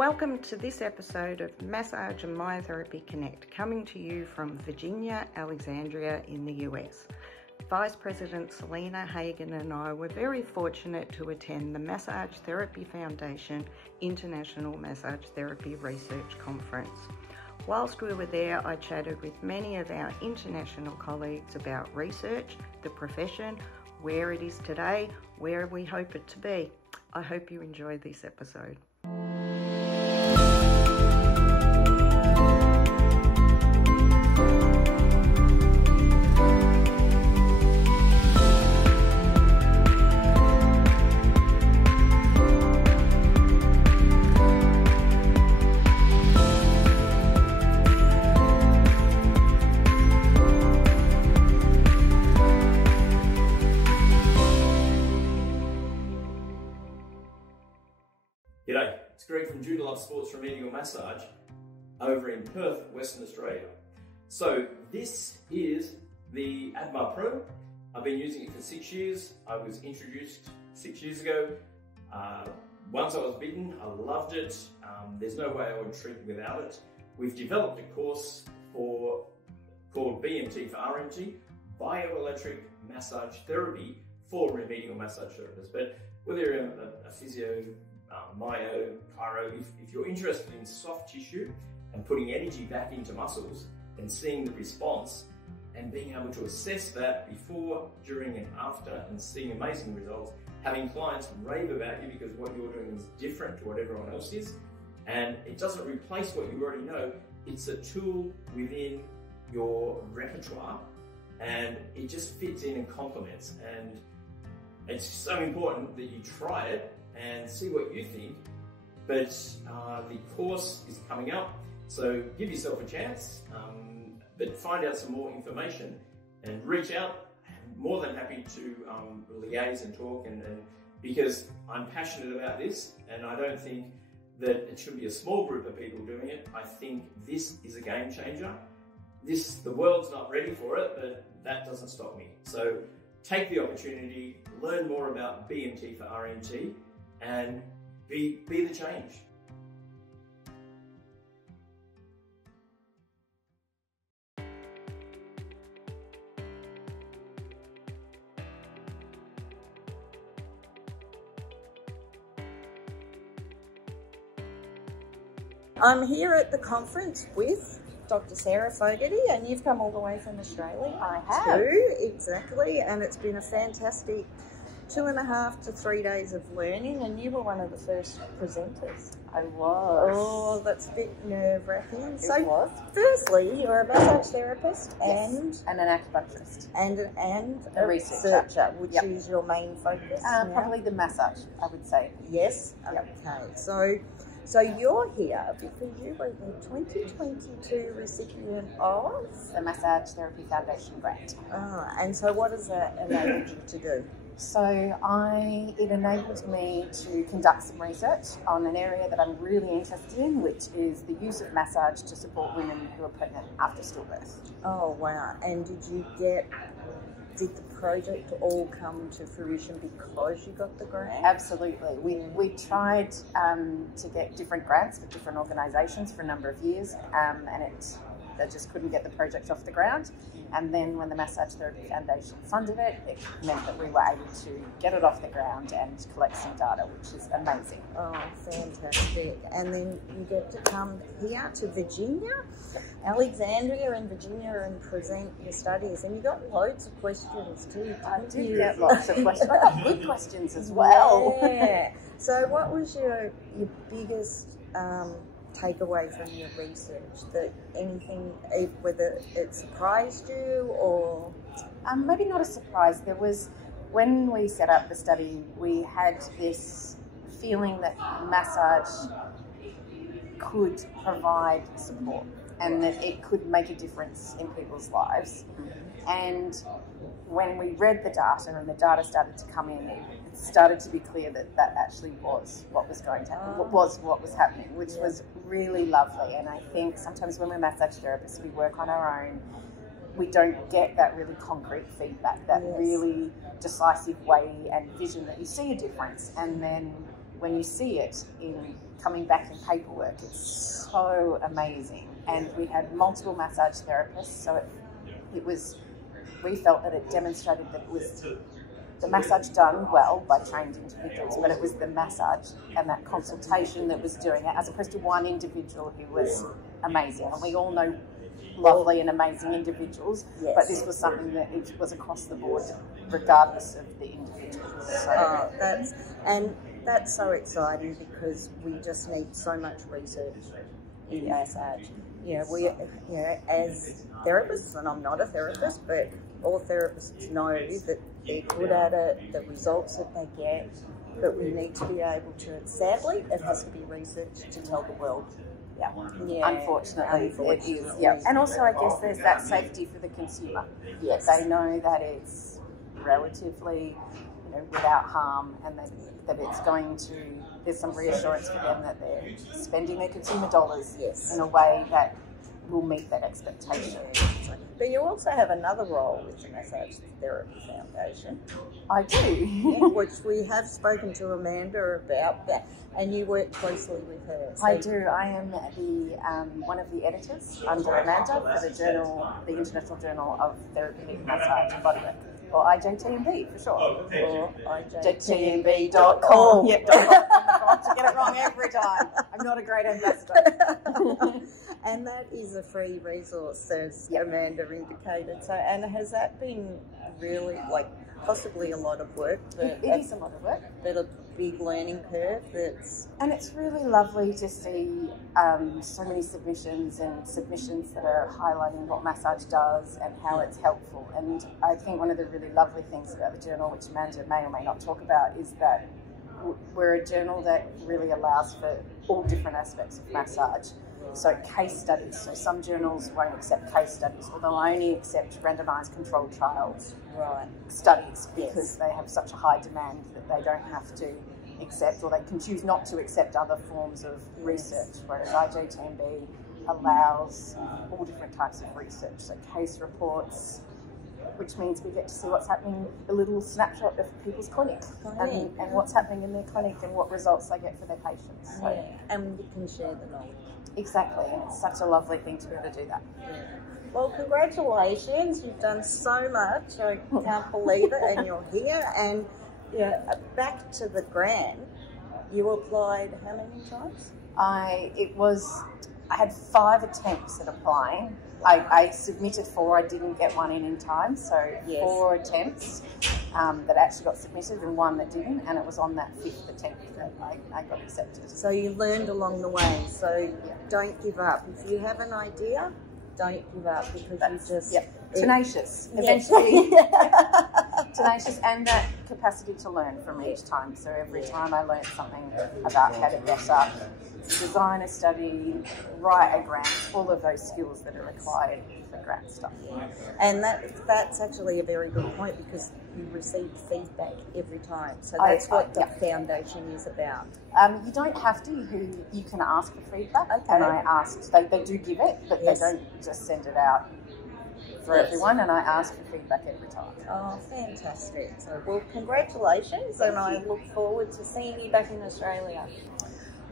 Welcome to this episode of Massage and Myotherapy Connect, coming to you from Virginia, Alexandria in the US. Vice President Selena Hagan and I were very fortunate to attend the Massage Therapy Foundation International Massage Therapy Research Conference. Whilst we were there, I chatted with many of our international colleagues about research, the profession, where it is today, where we hope it to be. I hope you enjoy this episode. G'day, it's Greg from Judo Love Sports Remedial Massage over in Perth, Western Australia. So this is the ADMA Pro. I've been using it for 6 years. I was introduced 6 years ago. Once I was bitten, I loved it. There's no way I would treat it without it. We've developed a course called BMT for RMT, Bioelectric Massage Therapy for remedial massage therapists. But whether you're a physio, myo, chiro, if you're interested in soft tissue and putting energy back into muscles and seeing the response and being able to assess that before, during and after and seeing amazing results, having clients rave about you because what you're doing is different to what everyone else is, and it doesn't replace what you already know, it's a tool within your repertoire and it just fits in and complements, and it's so important that you try it and see what you think. But the course is coming up, so give yourself a chance, but find out some more information and reach out. I'm more than happy to liaise and talk, and because I'm passionate about this, and I don't think that it should be a small group of people doing it. I think this is a game changer. The world's not ready for it, but that doesn't stop me. So take the opportunity, learn more about BMT for RMT, and be the change. I'm here at the conference with Dr. Sarah Fogarty, and you've come all the way from Australia. I have. Too, exactly, and it's been a fantastic 2.5 to 3 days of learning, and you were one of the first presenters. I was. Oh, that's a bit nerve-wracking. It So, was. firstly, you're a massage therapist Yes. And an acupuncturist. and A researcher. which Yep. is your main focus. now? Probably the massage, I would say. Yes. Yep. Okay. So you're here because you were the 2022 recipient of. The Massage Therapy Foundation grant. And so what does that enable you to do? So it enabled me to conduct some research on an area that I'm really interested in, which is the use of massage to support women who are pregnant after stillbirth. Oh wow! And did the project all come to fruition because you got the grant? Absolutely. We tried to get different grants for different organisations for a number of years, and they just couldn't get the project off the ground. And then when the Massage Therapy Foundation funded it, it meant that we were able to get it off the ground and collect some data, which is amazing. Oh, fantastic. And then you get to come here to Virginia, Alexandria in Virginia, and present your studies. And you got loads of questions too. I did get lots of questions. I got good questions as well. Yeah. So what was your biggest takeaway from your research? That anything, whether it surprised you or? Maybe not a surprise. There was, when we set up the study, we had this feeling that massage could provide support and that it could make a difference in people's lives. And when we read the data and the data started to come in, it started to be clear that that actually was what was going to happen, what was happening, which was really lovely. And I think sometimes when we're massage therapists, we work on our own, we don't get that really concrete feedback, that really decisive way and vision that you see a difference. And then when you see it in coming back in paperwork, it's so amazing. And we had multiple massage therapists, so we felt that it demonstrated that it was the massage done well by trained individuals, but it was the massage and that consultation that was doing it, as opposed to one individual who was amazing. And we all know lovely and amazing individuals, yes. But this was something that it was across the board, regardless of the individuals. So. That's so exciting, because we just need so much research in massage. As therapists, and I'm not a therapist, but all therapists know that they're good at it, the results that they get, but we need to be able to, sadly, it has to be researched to tell the world. Yeah. Unfortunately, it is. Yeah. And also, I guess there's that safety for the consumer. Yes. They know that it's relatively, without harm, and that it's going to, there's some reassurance for them that they're spending their consumer dollars in a way that will meet that expectation. But you also have another role with the Massage Therapy Foundation. I do. Which we have spoken to Amanda about that, and you work closely with her. So I do. I am one of the editors under Amanda for the journal, the International Journal of Therapeutic Massage and Bodywork, or IJTMB for short. Or IJTMB.com. Yep, to get it wrong every time. I'm not a great ambassador. And that is a free resource, as Amanda indicated. So, and has that been really, possibly a lot of work? It is a lot of work. But a big learning curve. And it's really lovely to see so many submissions that are highlighting what massage does and how it's helpful. And I think one of the really lovely things about the journal, which Amanda may or may not talk about, is that we're a journal that really allows for all different aspects of massage. So case studies. So some journals won't accept case studies, or they'll only accept randomised controlled trials studies, because they have such a high demand that they don't have to accept, or they can choose not to accept other forms of research, whereas IJTMB allows all different types of research. So case reports, which means we get to see what's happening, a little snapshot of people's clinic and what's happening in their clinic and what results they get for their patients. So, and you can share the knowledge. Exactly, and it's such a lovely thing to be able to do that. Yeah. Well, congratulations, you've done so much, I can't believe it, and you're here. And back to the grant, you applied how many times? I had 5 attempts at applying. I submitted 4, I didn't get one in time, so 4 attempts that actually got submitted and 1 that didn't, and it was on that 5th attempt that I got accepted. So you learned along the way, so don't give up. If you have an idea, don't give up, because you just... Tenacious, eventually. Tenacious, and that capacity to learn from each time. So every time I learned something about how to better design a study, write a grant, all of those skills that are required for grant stuff. And that's actually a very good point, because you receive feedback every time. So that's what the foundation is about. You don't have to. You can ask for feedback. Okay. And I asked, they do give it, but they don't just send it out for everyone, and I ask for feedback every time. Oh, fantastic. So, well, congratulations, and I look forward to seeing you back in Australia.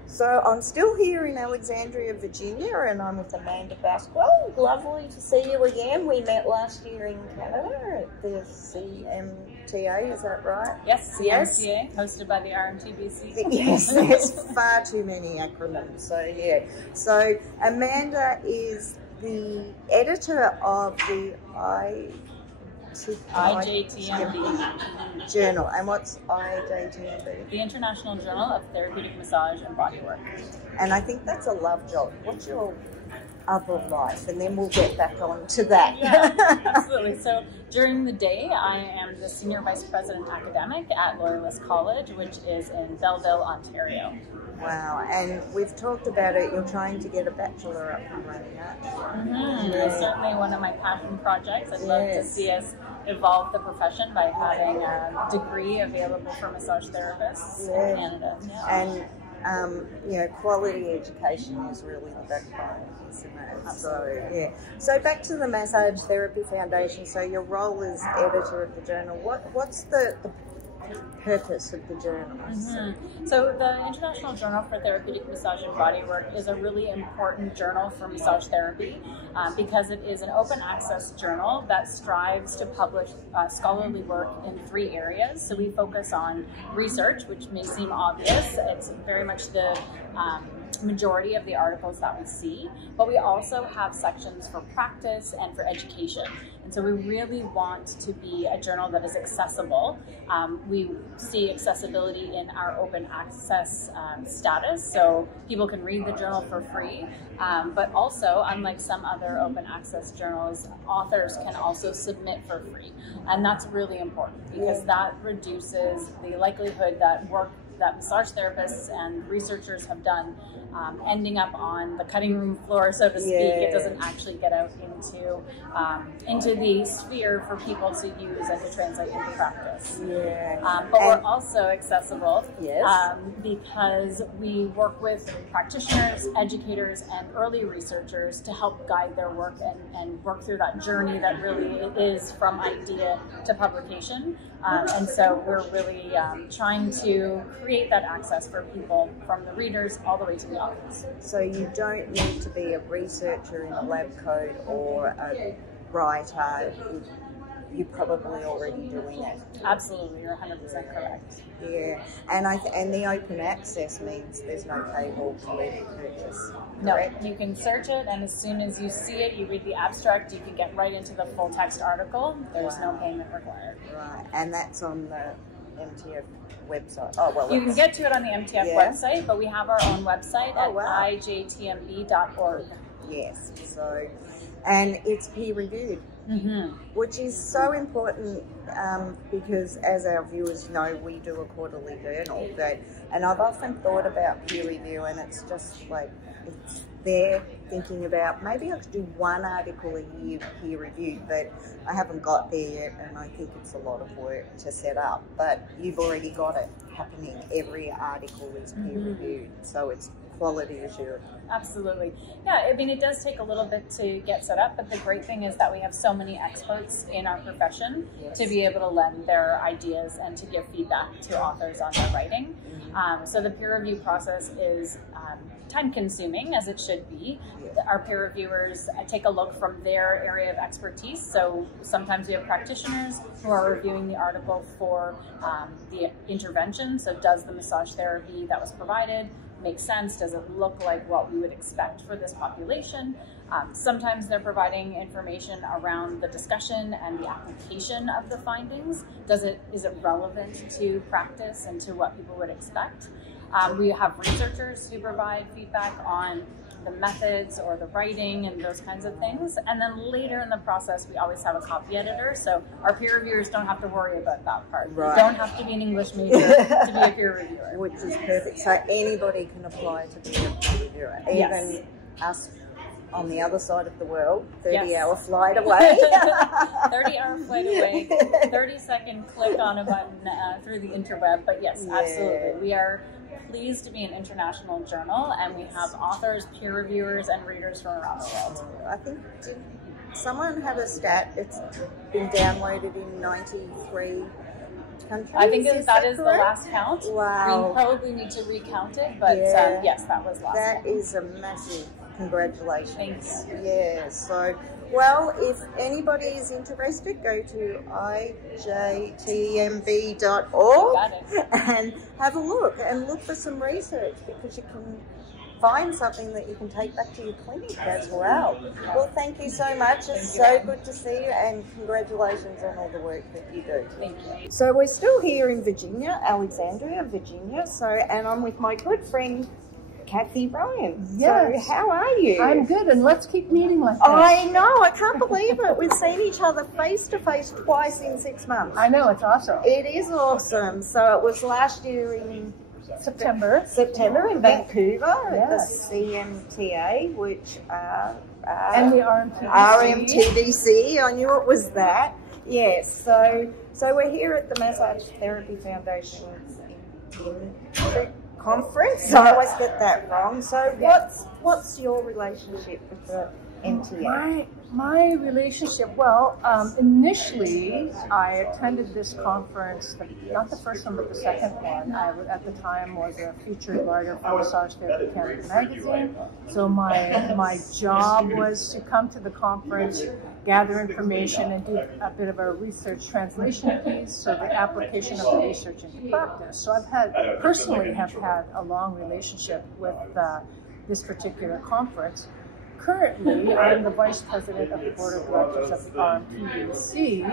So I'm still here in Alexandria, Virginia, and I'm with Amanda Baskwill. Lovely to see you again. We met last year in Canada at the CMTA, is that right? Yes, CMTA, hosted by the RMTBC. Yes, there's far too many acronyms, so yeah. So Amanda is the editor of the IJTMB journal. And what's IJTMB? The International Journal of Therapeutic Massage and Bodywork. And I think that's a love job. What's your other life? And then we'll get back on to that. Yeah, absolutely. So during the day, I am the Senior Vice President Academic at Loyalist College, which is in Belleville, Ontario. Wow, and we've talked about it, you're trying to get a bachelor up and running, aren't you? It's certainly one of my passion projects. I'd love to see us evolve the profession by having a degree available for massage therapists in Canada. Yeah. And quality education is really the backbone, isn't it? So, So back to the Massage Therapy Foundation. So your role as editor of the journal. What's the purpose of the journal. So the International Journal for Therapeutic Massage and Bodywork is a really important journal for massage therapy because it is an open access journal that strives to publish scholarly work in 3 areas. So we focus on research, which may seem obvious. It's very much the majority of the articles that we see, but we also have sections for practice and for education. And so we really want to be a journal that is accessible. We see accessibility in our open access status, so people can read the journal for free, but also, unlike some other open access journals, authors can also submit for free. And that's really important because that reduces the likelihood that work that massage therapists and researchers have done ending up on the cutting room floor, so to speak. It doesn't actually get out into the sphere for people to use and to translate into practice. But we're also accessible because we work with practitioners, educators, and early researchers to help guide their work and work through that journey that really is from idea to publication. And so we're really trying to create that access for people from the readers all the way to the authors. So you don't need to be a researcher in a lab coat or a writer. You're probably already doing it. Absolutely, you're 100% correct. Yeah, and the open access means there's no paywall for any purchase. No, you can search it, and as soon as you see it, you read the abstract, you can get right into the full text article. There's no payment required. Right, and that's on the MTF website. Oh, well, you can get to it on the MTF website, but we have our own website at ijtmb.org. Yes, so, and it's peer reviewed. Which is so important because, as our viewers know, we do a quarterly journal. And I've often thought about peer review, and it's just like, it's there thinking about maybe I could do 1 article a year peer reviewed, but I haven't got there yet, and I think it's a lot of work to set up. But you've already got it happening. Every article is peer reviewed, so it's quality assured. Absolutely. Yeah, I mean, it does take a little bit to get set up, but the great thing is that we have so many experts in our profession to be able to lend their ideas and to give feedback to authors on their writing. So the peer review process is time consuming, as it should be. Our peer reviewers take a look from their area of expertise. So sometimes we have practitioners who are reviewing the article for the intervention. So does the massage therapy that was provided make sense? Does it look like what we would expect for this population? Sometimes they're providing information around the discussion and the application of the findings. Is it relevant to practice and to what people would expect? We have researchers who provide feedback on the methods or the writing and those kinds of things. And then later in the process, we always have a copy editor. So our peer reviewers don't have to worry about that part. You don't have to be an English major to be a peer reviewer. Which is perfect. So anybody can apply to be a peer reviewer. Even us on the other side of the world, 30-hour flight away. 30-hour flight away, 30-second click on a button through the interweb. But yes, absolutely. We are pleased to be an international journal, and we have authors, peer reviewers, and readers from around the world. I think, did someone have a stat? It's been downloaded in 93 countries. I think that is the last count. Wow. We probably need to recount it, but yes, that was last. That is a massive congratulations. Thanks. Yeah, so, well, if anybody is interested, go to ijtmb.org and have a look and look for some research, because you can find something that you can take back to your clinic as well. Well, thank you so much. It's so good to see you, and congratulations on all the work that you do. Thank you. So we're still here in Virginia, Alexandria, Virginia. And I'm with my good friend Cathy Ryan. Yes. So how are you? I'm good, and let's keep meeting like this. I know, I can't believe it. We've seen each other face to face twice in 6 months. I know, it's awesome. It is awesome. So it was last year in September in Vancouver at the CMTA, which and the RMTDC. I knew it was that. Yes. So we're here at the Massage Therapy Foundation conference. So I always get that wrong. So what's your relationship with the MTA? My relationship, well, initially I attended this conference, not the first one, but the second one. I at the time was a featured writer for Massage Therapy Canada magazine. So my job was to come to the conference, gather information, and do a bit of a research translation piece, so the application of the research into practice. So I've personally had a long relationship with this particular conference. Currently, I'm the vice president of the board of directors of the RMPBC,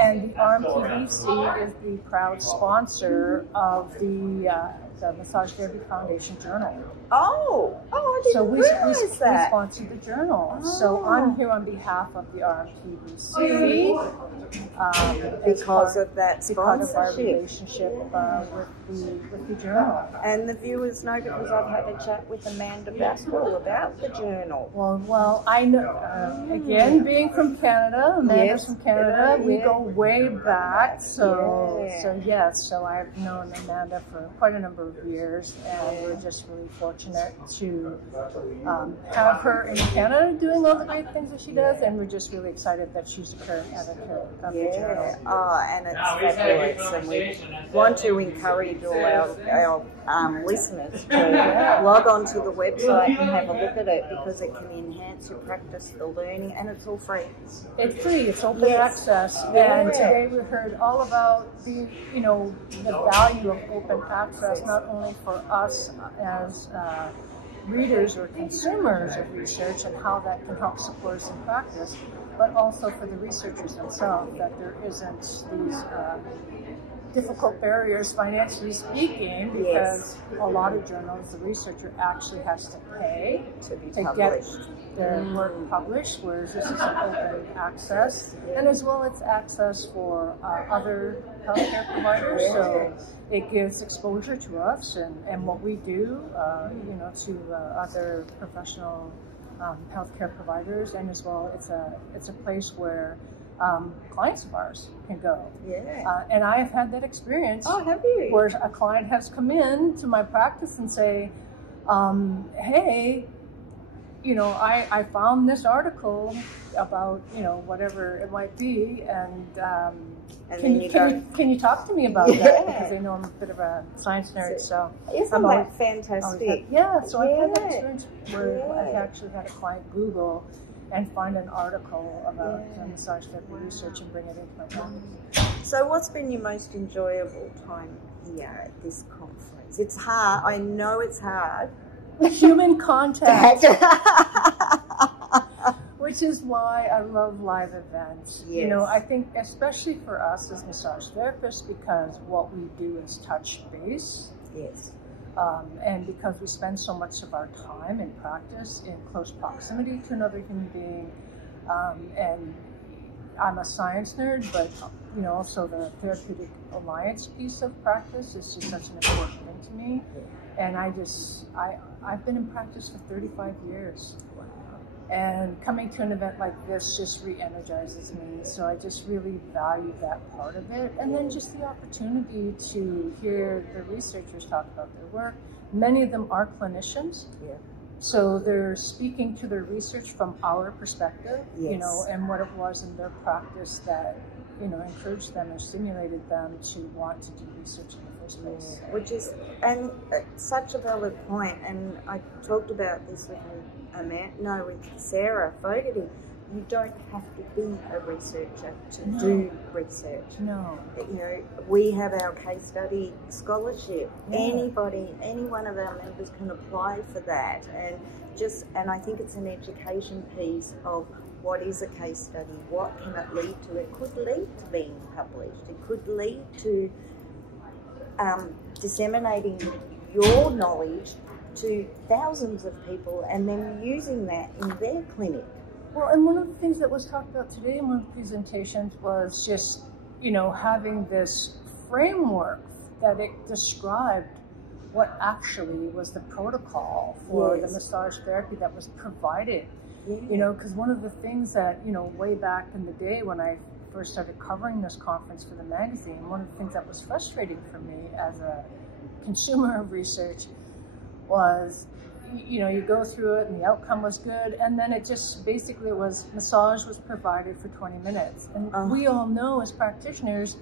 and the RMPBC is the proud sponsor of the Massage Therapy Foundation Journal. I didn't realize that. We sponsor the journal. So I'm here on behalf of the RMPBC. Because of that Because of our sponsorship. relationship with the journal. And the viewers know because I've had a chat with Amanda Baskwill about the journal. Well, I know, again, being from Canada, Amanda's from Canada, we go way back, so I've known Amanda for quite a number of years, and we're just really fortunate to have her in Canada doing all the great things that she does, and we're just really excited that she's the current editor of the journal. And it's fabulous, and we want to encourage all our listeners to log on to the website and have a look at it, because it can enhance your practice, the learning, and it's all free. It's free, it's open access, and today we heard all about the value of open access, not only for us as readers or consumers of research and how that can help support us in practice, but also for the researchers themselves, that there isn't these difficult barriers, financially speaking, because a lot of journals, the researcher actually has to pay to get their work published, whereas this is an open access, and as well it's access for other healthcare providers, so it gives exposure to us and what we do, to other professional healthcare providers, and as well it's a place where clients of ours can go. And I have had that experience. Oh, have you? Where a client has come in to my practice and say, hey, I found this article about, whatever it might be, and can you talk to me about that? Because they know I'm a bit of a science nerd, so. Isn't that fantastic? So I've had that experience where I've actually had a client Google and find an article about massage therapy research and bring it into my practice. So what's been your most enjoyable time here at this conference? It's hard, I know it's hard. Human contact. Which is why I love live events. Yes. I think especially for us as massage therapists, because what we do is touch base. Yes. And because we spend so much of our time in practice in close proximity to another human being, and I'm a science nerd, but also the therapeutic alliance piece of practice is just such an important thing to me. And I've been in practice for 35 years. And coming to an event like this just re-energizes me. So I just really value that part of it. And then just the opportunity to hear the researchers talk about their work. Many of them are clinicians. So they're speaking to their research from our perspective, and what it was in their practice that, encouraged them or stimulated them to want to do research in the first place. Which is, and such a valid point, and I talked about this with with Sarah Fogarty. You don't have to be a researcher to do research. No. We have our case study scholarship. Anybody, any one of our members can apply for that, and I think it's an education piece of what is a case study, what can it lead to. It could lead to being published. It could lead to disseminating your knowledge to thousands of people and then using that in their clinic. Well, and one of the things that was talked about today in one of the presentations was just, having this framework that it described what actually was the protocol for the massage therapy that was provided. Because one of the things that, way back in the day when I first started covering this conference for the magazine, one of the things that was frustrating for me as a consumer of research was, you know, you go through it and the outcome was good, and then it just basically was massage was provided for 20 minutes. And we all know as practitioners,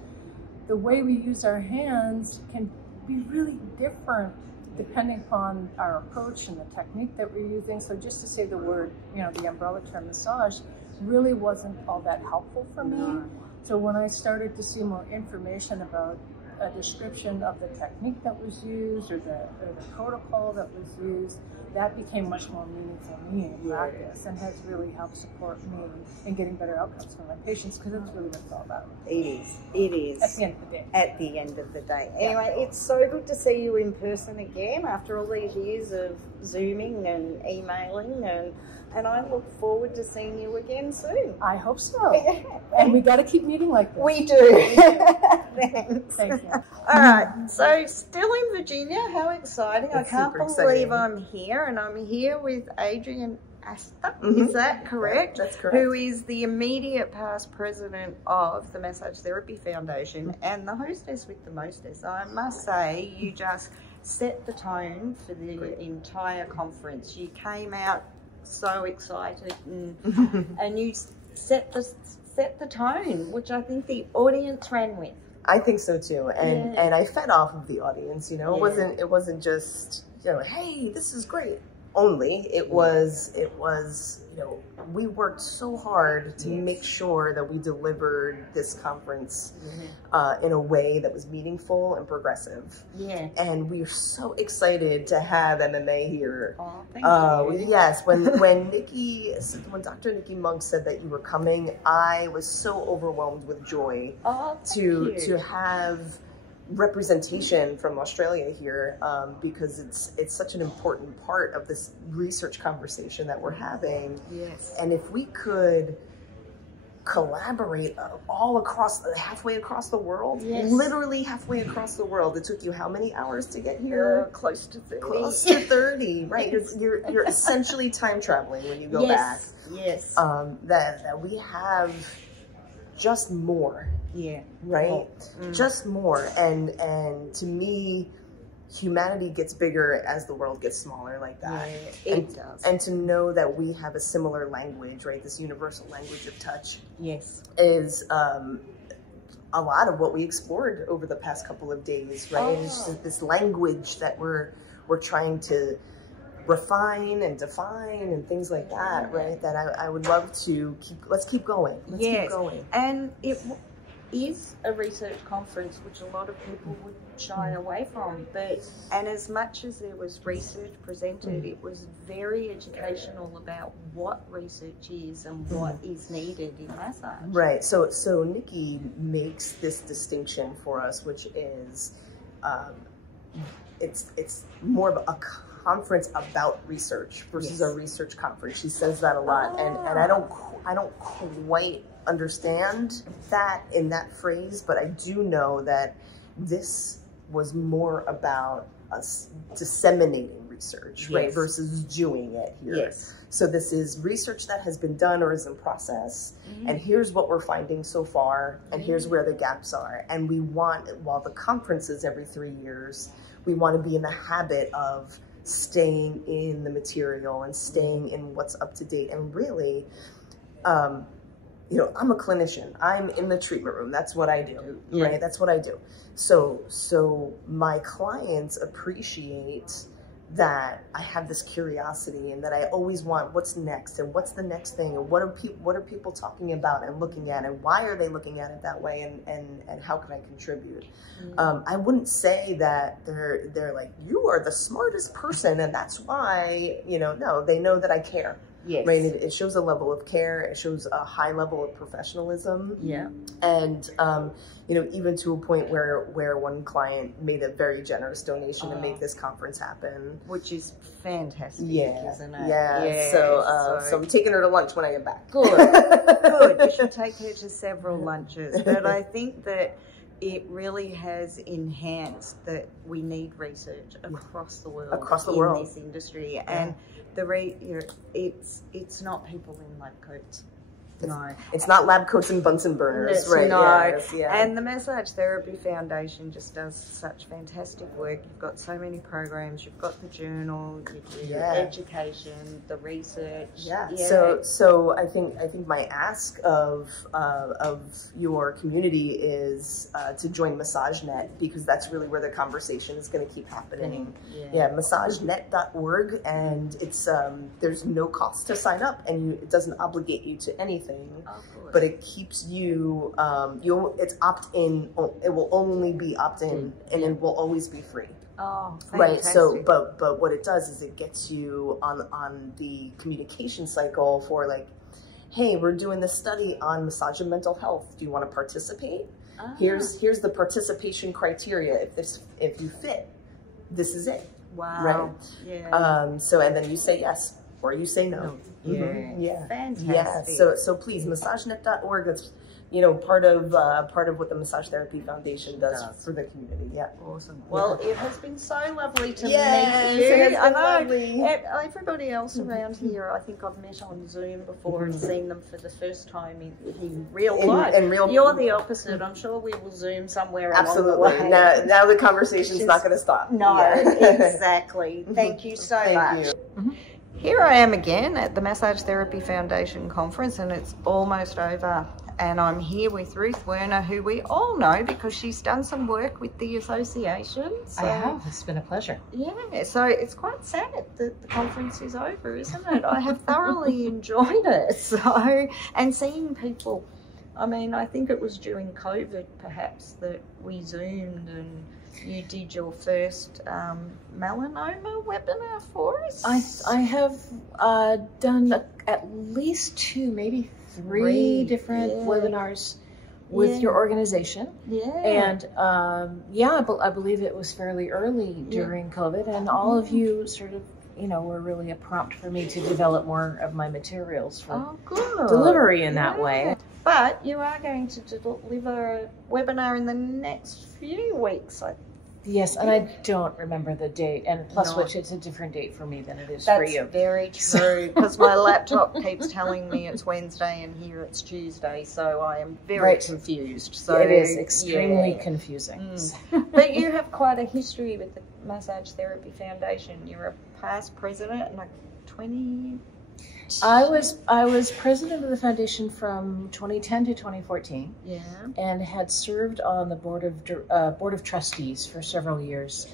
the way we use our hands can be really different depending upon our approach and the technique that we're using. So just to say the word, you know, the umbrella term massage really wasn't all that helpful for me. So when I started to see more information about a description of the technique that was used or the protocol that was used, that became much more meaningful to me in practice and has really helped support me in getting better outcomes for my patients, because that's really what it's all about. It is. At the end of the day. At the end of the day. Anyway, it's so good to see you in person again after all these years of Zooming and emailing, and I look forward to seeing you again soon. I hope so. And we got to keep meeting like this. We do. Thanks. Thank you. All right, so still in Virginia, how exciting. It's I can't super believe exciting. I'm here, and I'm here with Adrienne Asta, is that correct? That's correct. Who is the immediate past president of the Massage Therapy Foundation and the hostess with the mostess. I must say, you just set the tone for the entire conference. You came out so excited and you set the tone, which I think the audience ran with. I think so too, and I fed off of the audience. You know, it wasn't just, you know, hey, this is great. Only it was you know, we worked so hard to make sure that we delivered this conference in a way that was meaningful and progressive. Yeah. And we are so excited to have MMA here. Oh, thank you. Yes, when Dr. Nikki Monk said that you were coming, I was so overwhelmed with joy to have representation from Australia here, because it's such an important part of this research conversation that we're having. Yes. And if we could collaborate all across, halfway across the world, literally halfway across the world. It took you how many hours to get here? Close to 30. Close to 30, right? You're essentially time traveling when you go back. Yes. That we have just more. Yeah. Right? Just more. And to me, humanity gets bigger as the world gets smaller like that. Yeah, it does. And to know that we have a similar language, right? This universal language of touch. Yes. Is a lot of what we explored over the past couple of days, right? It's just this language that we're trying to refine and define and things like that, right? That I would love to let's keep going. Let's keep going. And it is a research conference, which a lot of people would shy away from, and as much as there was research presented, it was very educational about what research is and what is needed in massage. Right. So Nikki makes this distinction for us, which is it's more of a conference about research versus a research conference. She says that a lot, and I don't quite understand that in that phrase, but I do know that this was more about us disseminating research, right, versus doing it here. Yes. So this is research that has been done or is in process, and here's what we're finding so far, and here's where the gaps are. And we want, while the conference is every 3 years, we want to be in the habit of staying in the material and staying in what's up to date. And really, you know, I'm a clinician. I'm in the treatment room. That's what I do, right? That's what I do. So my clients appreciate that I have this curiosity and that I always want what's next and what's the next thing and what are people talking about and looking at and why are they looking at it that way and how can I contribute? I wouldn't say that they're like, you are the smartest person and that's why, you know, no, they know that I care. Yes. Right. It shows a level of care. It shows a high level of professionalism. Yeah. And, you know, even to a point where one client made a very generous donation to make this conference happen. Which is fantastic, isn't it? Yeah. So I'm taking her to lunch when I get back. Good. Good. You should take her to several lunches. But I think that it really has enhanced that we need research across the world. Across the world. In this industry. And it's not people in lab coats. No. It's not lab coats and Bunsen burners, right? No. Yeah. And the Massage Therapy Foundation just does such fantastic work. You've got so many programs. You've got the journal, you do education, the research. Yeah. So I think my ask of your community is to join MassageNet, because that's really where the conversation is going to keep happening. Yeah. MassageNet.org, and it's there's no cost to sign up, and it doesn't obligate you to anything. But it keeps you, it's opt-in, it will only be opt-in, and it will always be free. Oh, fantastic. Right. So, but what it does is it gets you on the communication cycle for like, hey, we're doing this study on massage and mental health. Do you want to participate? Here's the participation criteria. If you fit, this is it. Wow. Right. Yeah. So, and then you say yes or you say no. Yeah. Fantastic. Yeah. So please, MassageNet.org. That's part of what the Massage Therapy Foundation does for the community. Yeah. Awesome. Well, it has been so lovely to meet Yes, you. it has been I know. lovely. Everybody else around here, I think I've met on Zoom before and seen them for the first time in real life. You're the opposite. I'm sure we will Zoom somewhere along the way. Absolutely. Now the conversation's not going to stop. No, exactly. Thank you so much. Here I am again at the Massage Therapy Foundation conference, and it's almost over. And I'm here with Ruth Werner, who we all know because she's done some work with the association. So, I have. It's been a pleasure. Yeah, so it's quite sad that the conference is over, isn't it? I have thoroughly enjoyed it. So, and seeing people, I mean, I think it was during COVID perhaps that we Zoomed and you did your first melanoma webinar for us. I have done at least 2, maybe 3 different webinars with your organization. Yeah. And I believe it was fairly early during COVID, and all of you sort of, were really a prompt for me to develop more of my materials for delivery in that way. But you are going to deliver a webinar in the next few weeks, Yes, and I don't remember the date, and plus which it's a different date for me than it is for you. That's very true, because my laptop keeps telling me it's Wednesday and here it's Tuesday, so I am very confused. So it is extremely confusing. But you have quite a history with the Massage Therapy Foundation. You're a past president and 20... I was president of the foundation from 2010 to 2014. Yeah. And had served on the board of trustees for several years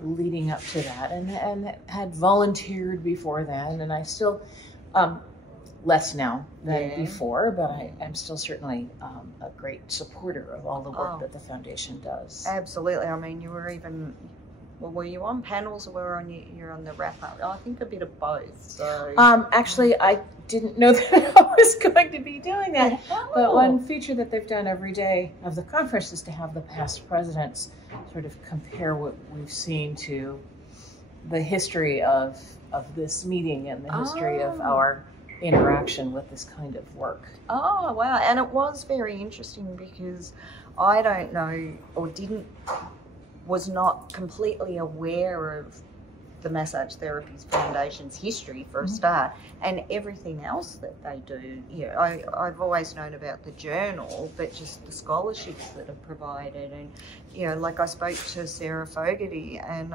leading up to that, and had volunteered before then, and I still less now than before, but I'm still certainly a great supporter of all the work that the foundation does. Absolutely. I mean, you were even... Well, were you on panels or you're on the wrap-up? I think a bit of both. So actually, I didn't know that I was going to be doing that. But one feature that they've done every day of the conference is to have the past presidents sort of compare what we've seen to the history of this meeting and the history of our interaction with this kind of work. Oh, wow. And it was very interesting because I don't know or was not completely aware of the Massage Therapy Foundation's history for a start, and everything else that they do. Yeah, I've always known about the journal, but just the scholarships that are provided, and like I spoke to Sarah Fogarty, and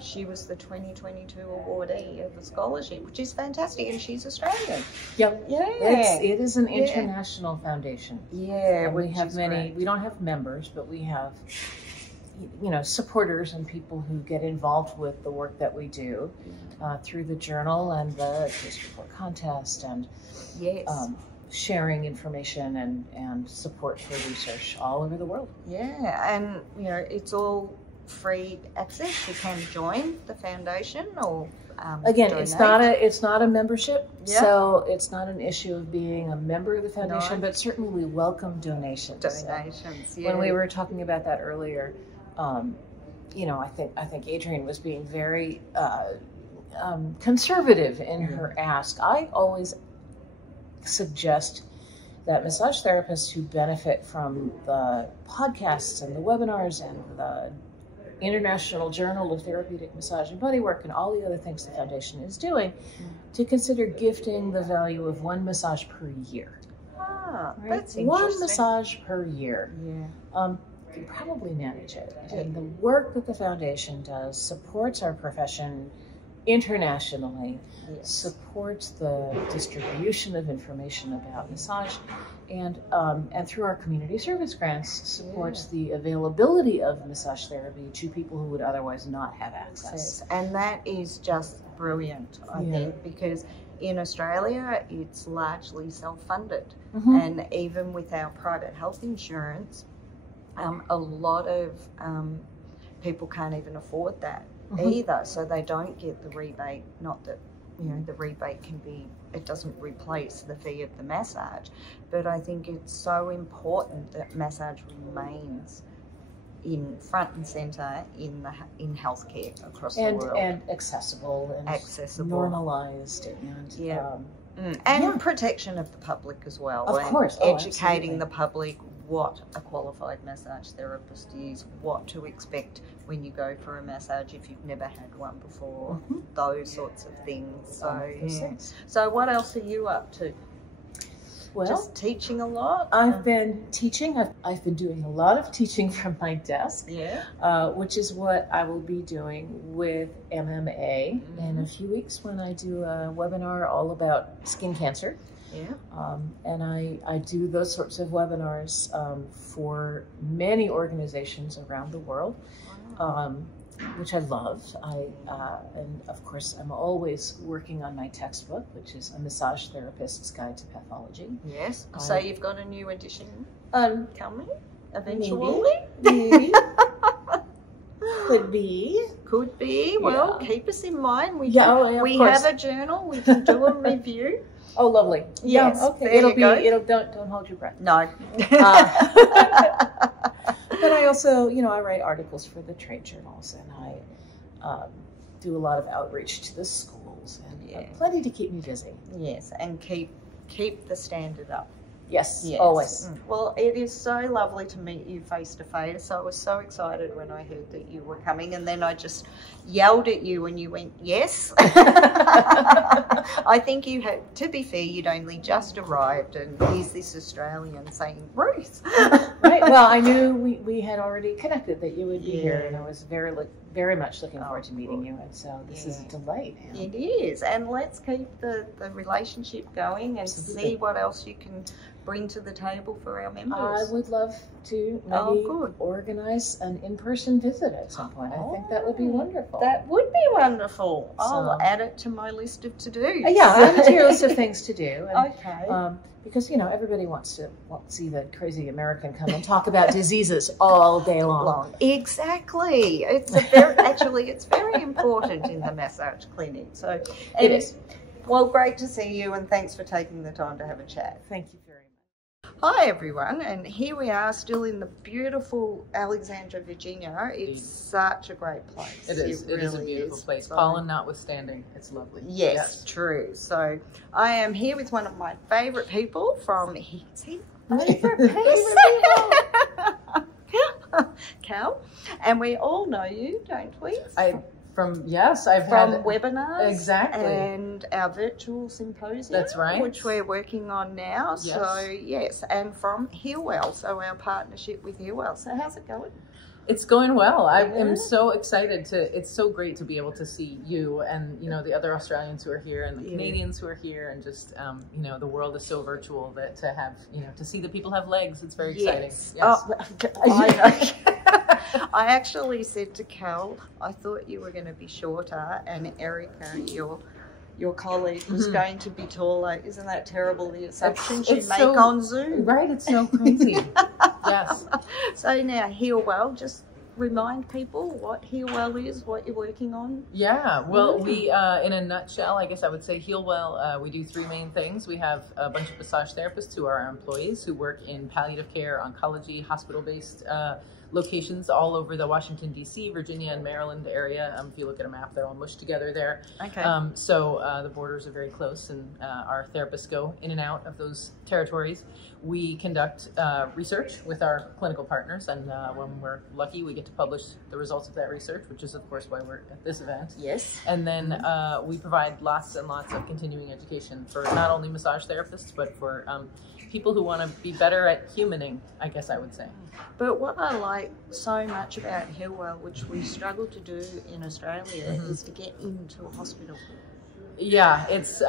she was the 2022 awardee of the scholarship, which is fantastic, and she's Australian. Yep. Yeah. It is an international foundation. Yeah, and we have many. Great. We don't have members, but we have supporters and people who get involved with the work that we do through the journal and the case report contest and sharing information and support for research all over the world. Yeah, and it's all free access. You can join the foundation or again, donate. It's not a membership, so it's not an issue of being a member of the foundation, but certainly we welcome donations. When we were talking about that earlier, I think Adrienne was being very conservative in her ask. I always suggest that massage therapists who benefit from the podcasts and the webinars and the International Journal of Therapeutic Massage and Bodywork and all the other things the foundation is doing, to consider gifting the value of 1 massage per year. Ah, Right? that's interesting. 1 massage per year. Yeah. You can probably manage it. And the work that the foundation does supports our profession internationally, supports the distribution of information about massage, and through our community service grants supports the availability of massage therapy to people who would otherwise not have access. And that is just brilliant, I think, because in Australia it's largely self-funded, and even with our private health insurance, a lot of people can't even afford that either, so they don't get the rebate. Not that, you know, the rebate can be, it doesn't replace the fee of the massage, but I think it's so important that massage remains in front and centre in healthcare across the world, and accessible and normalised, and protection of the public as well. Of course, educating the public what a qualified massage therapist is, what to expect when you go for a massage if you've never had one before, those sorts of things. So what else are you up to? Well, just teaching a lot? I've been teaching. I've been doing a lot of teaching from my desk, which is what I will be doing with MMA in a few weeks when I do a webinar all about skin cancer. And I do those sorts of webinars for many organizations around the world, which I love. And of course, I'm always working on my textbook, which is A Massage Therapist's Guide to Pathology. Yes. So you've got a new edition coming eventually? Maybe. Could be. Could be. Well, keep us in mind. We have a journal. We can do a review. Oh, lovely. Yes. Okay. Don't hold your breath. No. But I also, I write articles for the trade journals, and I do a lot of outreach to the schools, and plenty to keep me busy. Yes, and keep the standard up. Yes, always. Well, it is so lovely to meet you face to face. I was so excited when I heard that you were coming, and then I just yelled at you and you went, yes. I think you had, to be fair, you'd only just arrived, and here's this Australian saying, Ruth. Right, well, I knew we had already connected that you would be here, and I was very much looking forward to meeting you, and so this is a delight. It is, and let's keep the relationship going and see what else you can bring to the table for our members. I would love to maybe organize an in-person visit at some point. I think that would be wonderful. That would be wonderful. I'll add it to my list of to-dos. Yeah, I have a list of things to do. And, okay. Because, everybody wants to see the crazy American come and talk about diseases all day long. Exactly. It's very important in the massage clinic. So it is. Well, great to see you, and thanks for taking the time to have a chat. Thank you very much. Hi everyone, and here we are still in the beautiful Alexandria, Virginia. It's such a great place. It is. It is a beautiful place. Pollen notwithstanding, it's lovely. Yes, true. So I am here with one of my favourite people from Cal, and we all know you, don't we? From webinars, exactly, and our virtual symposium. That's right, which we're working on now. Yes. So yes, and from Healwell, so our partnership with Healwell. So how's it going? It's going well. I am so excited it's so great to be able to see you and the other Australians who are here and the Canadians who are here, and just the world is so virtual that to have to see the people have legs, it's very exciting. Yes. I know. I actually said to Cal, I thought you were going to be shorter, and Erica, your colleague, was going to be taller. Isn't that terrible, the assumptions you make on Zoom? Right, it's so crazy. Yes. So now, Healwell, just remind people what Healwell is, what you're working on. Yeah, well, we, in a nutshell, I guess I would say Healwell, we do 3 main things. We have a bunch of massage therapists who are our employees who work in palliative care, oncology, hospital-based locations all over the Washington, D.C., Virginia, and Maryland area. If you look at a map, they're all mushed together there. Okay. So the borders are very close, and our therapists go in and out of those territories. We conduct research with our clinical partners, and when we're lucky, we get to publish the results of that research, which is, of course, why we're at this event. Yes. And then we provide lots and lots of continuing education for not only massage therapists, but for people who want to be better at humaning, I guess I would say. But what I like so much about Healwell, which we struggle to do in Australia, is to get into a hospital. Yeah, it's,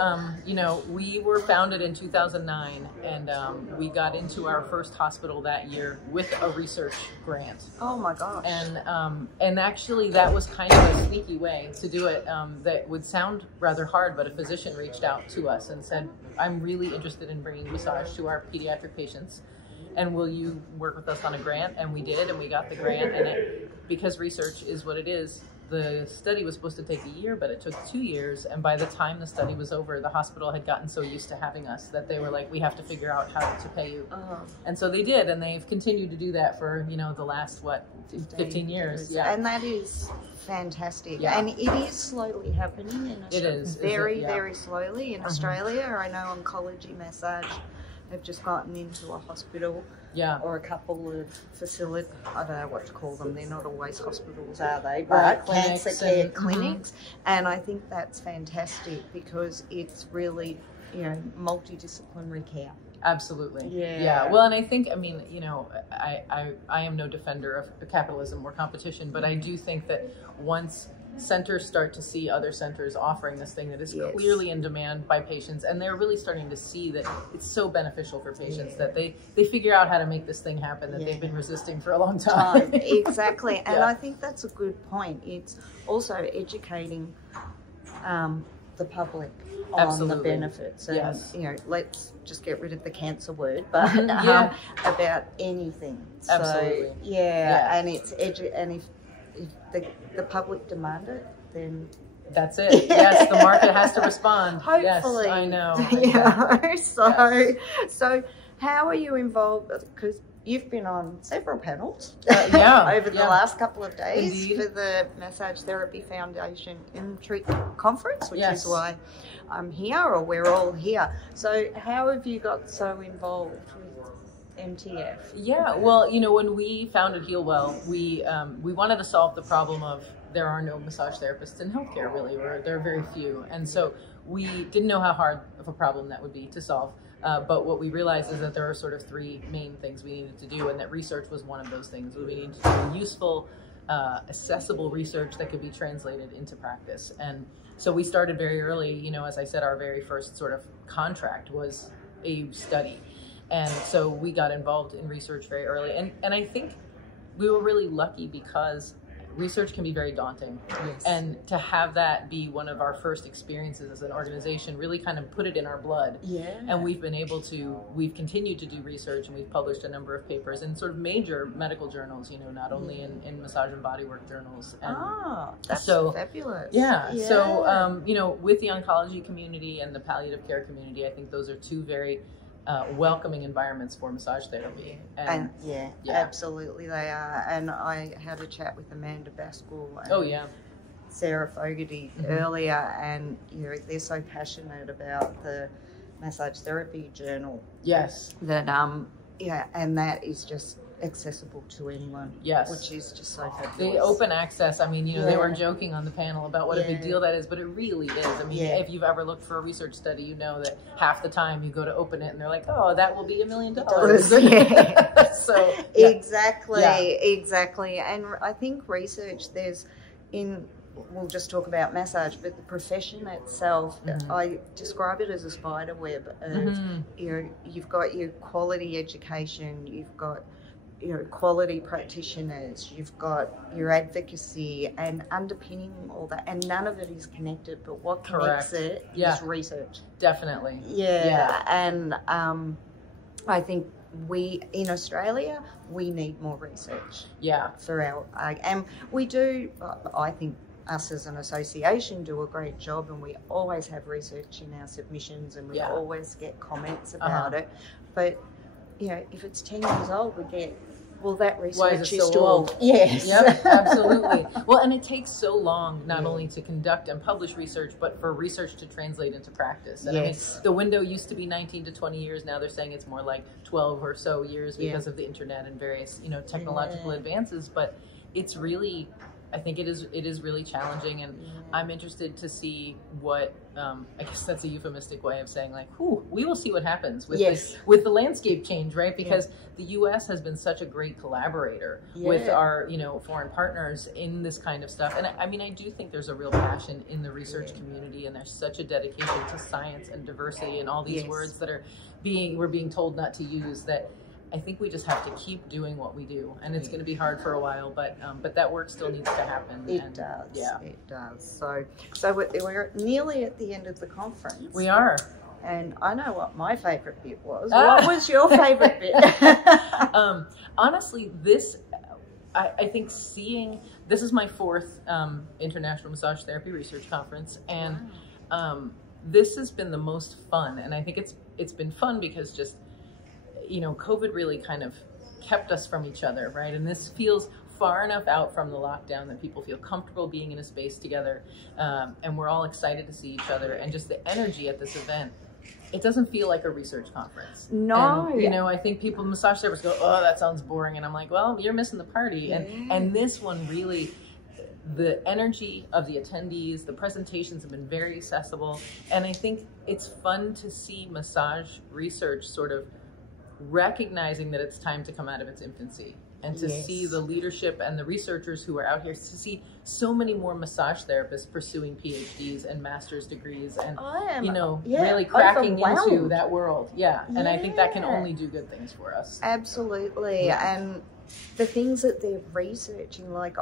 you know, we were founded in 2009, and we got into our first hospital that year with a research grant. Oh my gosh. And actually that was kind of a sneaky way to do it that would sound rather hard, but a physician reached out to us and said, I'm really interested in bringing massage to our pediatric patients, and will you work with us on a grant? And we did, and we got the grant, and because research is what it is, the study was supposed to take a year, but it took 2 years. And by the time the study was over, the hospital had gotten so used to having us that they were like, we have to figure out how to pay you. And so they did, and they've continued to do that for, you know, the last, 15 years. Yeah. And that is fantastic. Yeah. And it is slowly happening in Australia. It is. Very, very slowly in Australia. I know oncology massage have just gotten into a hospital. Yeah. Or a couple of facilities, I don't know what to call them, they're not always hospitals, are they? But cancer care clinics. And I think that's fantastic because it's really, you know, multidisciplinary care. Absolutely. Yeah. Yeah. Well, and I think, I mean, you know, I am no defender of capitalism or competition, but I do think that once centers start to see other centers offering this thing that is clearly in demand by patients, and they're really starting to see that it's so beneficial for patients that they figure out how to make this thing happen that they've been resisting for a long time. Exactly. And I think that's a good point. It's also educating the public on the benefits. And, you know, let's just get rid of the cancer word, but about anything. Absolutely. So, and it's and if the public demand it, then that's it. Yes, the market has to respond. Hopefully. Yes, I know. So how are you involved? Because you've been on several panels over the last couple of days for the Massage Therapy Foundation IMTRC conference, which is why I'm here, or we're all here. So how have you got so involved with MTF? Yeah, well, you know, when we founded Healwell, we wanted to solve the problem of there are no massage therapists in healthcare, really, or there are very few. And so we didn't know how hard of a problem that would be to solve. But what we realized is that there are sort of three main things we needed to do, and that research was one of those things. We needed to do useful, accessible research that could be translated into practice. And so we started very early. You know, as I said, our very first sort of contract was a study. And so we got involved in research very early. And I think we were really lucky because research can be very daunting. And to have that be one of our first experiences as an organization really kind of put it in our blood. And we've continued to do research, and we've published a number of papers in sort of major medical journals, you know, not only in massage and bodywork journals. And that's so fabulous. So, you know, with the oncology community and the palliative care community, I think those are two very welcoming environments for massage therapy. And absolutely they are. And I had a chat with Amanda Baskwill and Sarah Fogarty earlier, and you know, they're so passionate about the Massage Therapy Journal. That and that is just accessible to anyone. Which is just so fabulous. The open access, I mean, you know, they were joking on the panel about what a big deal that is, but it really is. I mean, if you've ever looked for a research study, you know that half the time you go to open it and they're like, oh, that will be $1 million. So exactly. And I think research, we'll just talk about massage, but the profession itself, I describe it as a spider web of, you know, you've got your quality education, you've got, you know, quality practitioners, you've got your advocacy, and underpinning all that, and none of it is connected, but what connects it is research. Definitely. And I think we, in Australia, we need more research. For our, and we do, I think, us as an association do a great job, and we always have research in our submissions, and we always get comments about it. But, you know, if it's 10 years old, we get Well, that Why is research it is so too old? old. Yes. Yep, absolutely. Well, and it takes so long not only to conduct and publish research, but for research to translate into practice. And Yes. I mean, the window used to be 19 to 20 years. Now they're saying it's more like 12 or so years because of the internet and various, you know, technological advances. But it's really, I think it is really challenging, and I'm interested to see what, I guess that's a euphemistic way of saying, like, we will see what happens with with the landscape change, right? Because the U.S. has been such a great collaborator with our, you know, foreign partners in this kind of stuff. And I mean, I do think there's a real passion in the research community, and there's such a dedication to science and diversity and all these words that are we're being told not to use, that I think we just have to keep doing what we do, and it's going to be hard for a while, but that work still needs to happen. It does. Yeah, it does. So we're nearly at the end of the conference. We are, and I know what my favourite bit was. What was your favourite bit? Honestly, I think seeing this is my 4th International Massage Therapy Research Conference, and this has been the most fun, and I think it's been fun because just, you know, COVID really kind of kept us from each other, right? And this feels far enough out from the lockdown that people feel comfortable being in a space together, and we're all excited to see each other. And just the energy at this event, it doesn't feel like a research conference. No. And, you know, I think people, massage therapists go, oh, that sounds boring. And I'm like, well, you're missing the party. And this one really, the energy of the attendees, the presentations have been very accessible. And I think it's fun to see massage research sort of recognizing that it's time to come out of its infancy, and to see the leadership and the researchers who are out here, to see so many more massage therapists pursuing PhDs and master's degrees, and you know, really cracking into that world. And I think that can only do good things for us. Absolutely. And the things that they're researching, like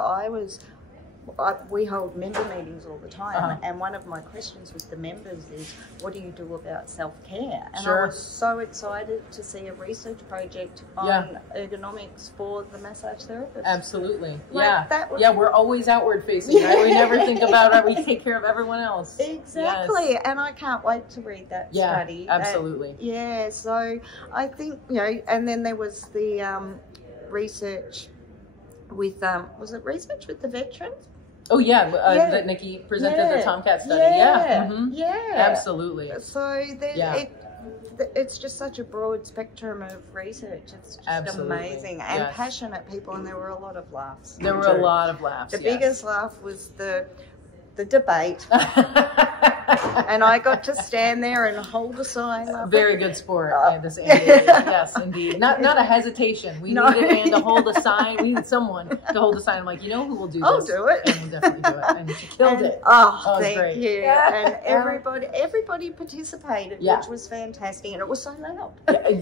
we hold member meetings all the time, and one of my questions with the members is, what do you do about self-care? And I was so excited to see a research project on ergonomics for the massage therapist. Absolutely. Like, we're always outward facing, right? We never think about it. We take care of everyone else. Exactly. And I can't wait to read that study. Absolutely. So I think, you know, and then there was the research with, was it research with the veterans? Oh that Nikki presented the Tomcat study. Absolutely. So it's just such a broad spectrum of research. It's just amazing, and passionate people, and there were a lot of laughs. There were a lot of laughs. The biggest laugh was the debate. And I got to stand there and hold a sign up. Very good sport, Candace. Yes, indeed. Not a hesitation. We needed Anne to hold a sign. We needed someone to hold a sign. I'm like, you know who will do this? I'll do it. And we'll definitely do it. And she killed it. Oh, thank you. And everybody participated, which was fantastic. And it was so loud.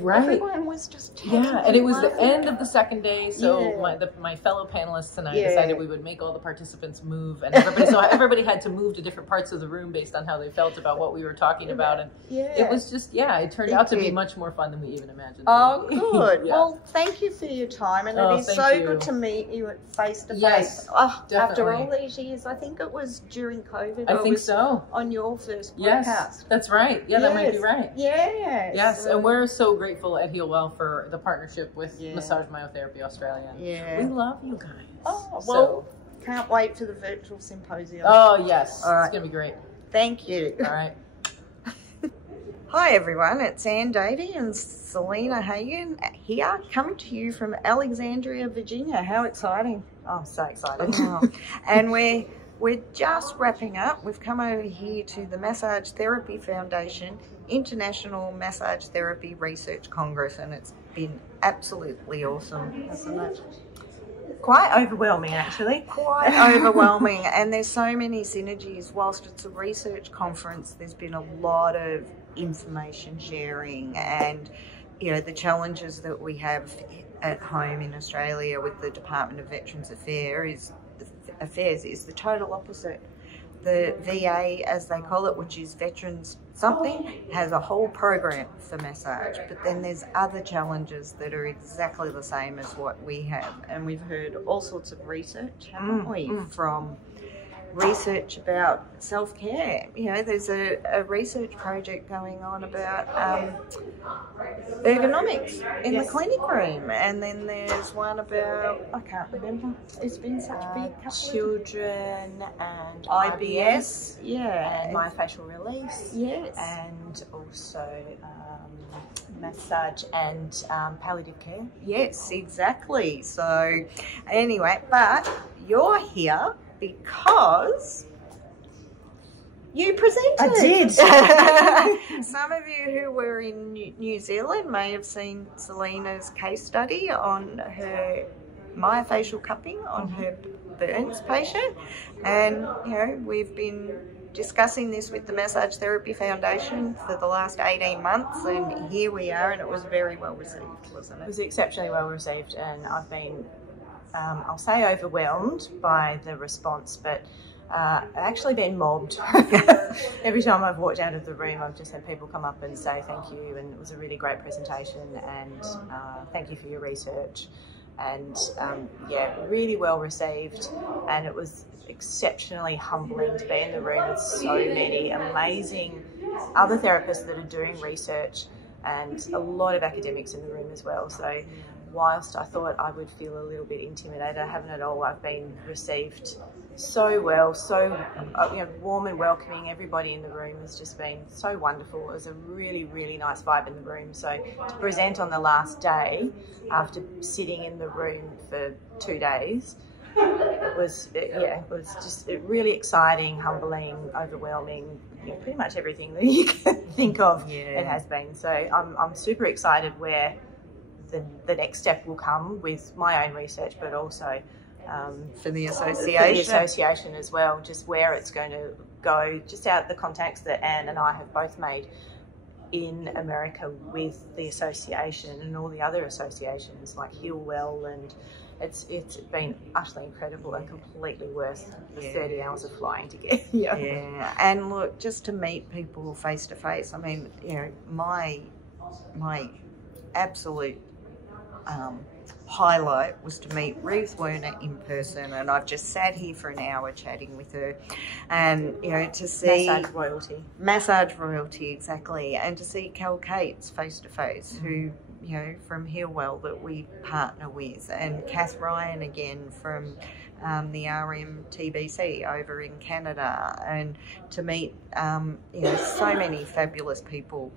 Right. Everyone was just and it was the end of the second day. So my fellow panelists and I decided we would make all the participants move, and everybody had to move to different parts of the room based on how they felt about what we were talking about, and it was just it turned out to be much more fun than we even imagined. Oh, good. Well, thank you for your time, and it is so good to meet you face to face. After all these years, I think it was during COVID. I think so. On your first podcast. Yes, that's right. That might be right. Yes, and we're so grateful at Healwell for the partnership with Massage Myotherapy Australia. We love you guys. Oh, well, can't wait for the virtual symposium. Oh, yes. All right. It's going to be great. Thank you. All right. Hi everyone, it's Anne Davey and Selena Hagan here, coming to you from Alexandria, Virginia. How exciting. Oh, so excited. And we're just wrapping up. We've come over here to the Massage Therapy Foundation International Massage Therapy Research Congress, and it's been absolutely awesome, hasn't it? Quite overwhelming, actually. Quite overwhelming, and there's so many synergies. Whilst it's a research conference, there's been a lot of information sharing, and you know, the challenges that we have at home in Australia with the Department of Veterans Affairs is the total opposite. The VA, as they call it, which is Veterans Something, has a whole program for massage, but then there's other challenges that are exactly the same as what we have. And we've heard all sorts of research, haven't we, from research about self-care. You know, there's a research project going on about ergonomics in the clinic room, and then there's one about, I can't remember, it's been such a big couple children and IBS, yeah, and myofascial release, yes, and also massage and palliative care. Yes, exactly. So anyway, but you're here because you presented. I did. Some of you who were in New Zealand may have seen Selena's case study on her myofascial cupping on her burns patient, and you know, we've been discussing this with the Massage Therapy Foundation for the last 18 months, and here we are, and it was very well received, wasn't it? It was exceptionally well received, and I've been, I'll say, overwhelmed by the response, but I've actually been mobbed. Every time I've walked out of the room, I've just had people come up and say thank you, and it was a really great presentation, and thank you for your research. And yeah, really well received, and it was exceptionally humbling to be in the room with so many amazing other therapists that are doing research, and a lot of academics in the room as well. So whilst I thought I would feel a little bit intimidated, I haven't at all. I've been received so well, so you know, warm and welcoming. Everybody in the room has just been so wonderful. It was a really, really nice vibe in the room. So to present on the last day, after sitting in the room for 2 days, it was just really exciting, humbling, overwhelming. You know, pretty much everything that you can think of, it has been. So I'm super excited where the next step will come with my own research, but also for the association as well, just where it's going to go, just out the contacts that Anne and I have both made in America with the association and all the other associations like Healwell, and it's been utterly incredible and completely worth the 30 hours of flying to get here. Yeah, and look, just to meet people face to face, I mean, you know, my absolute highlight was to meet Ruth Werner in person, and I've just sat here for an hour chatting with her, and you know, to see massage royalty, exactly, and to see Cal Cates face to face, who, you know, from Healwell that we partner with, and Cathy Ryan again from the RMTBC over in Canada, and to meet you know, so many fabulous people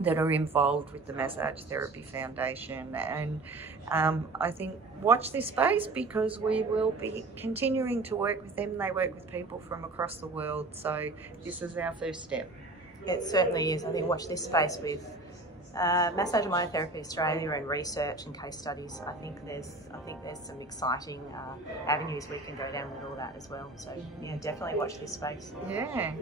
that are involved with the Massage Therapy Foundation. And I think watch this space, because we will be continuing to work with them. They work with people from across the world, so this is our first step. It certainly is. I think watch this space with Massage and Myotherapy Australia and research and case studies. I think there's some exciting avenues we can go down with all that as well. So yeah, definitely watch this space. Yeah.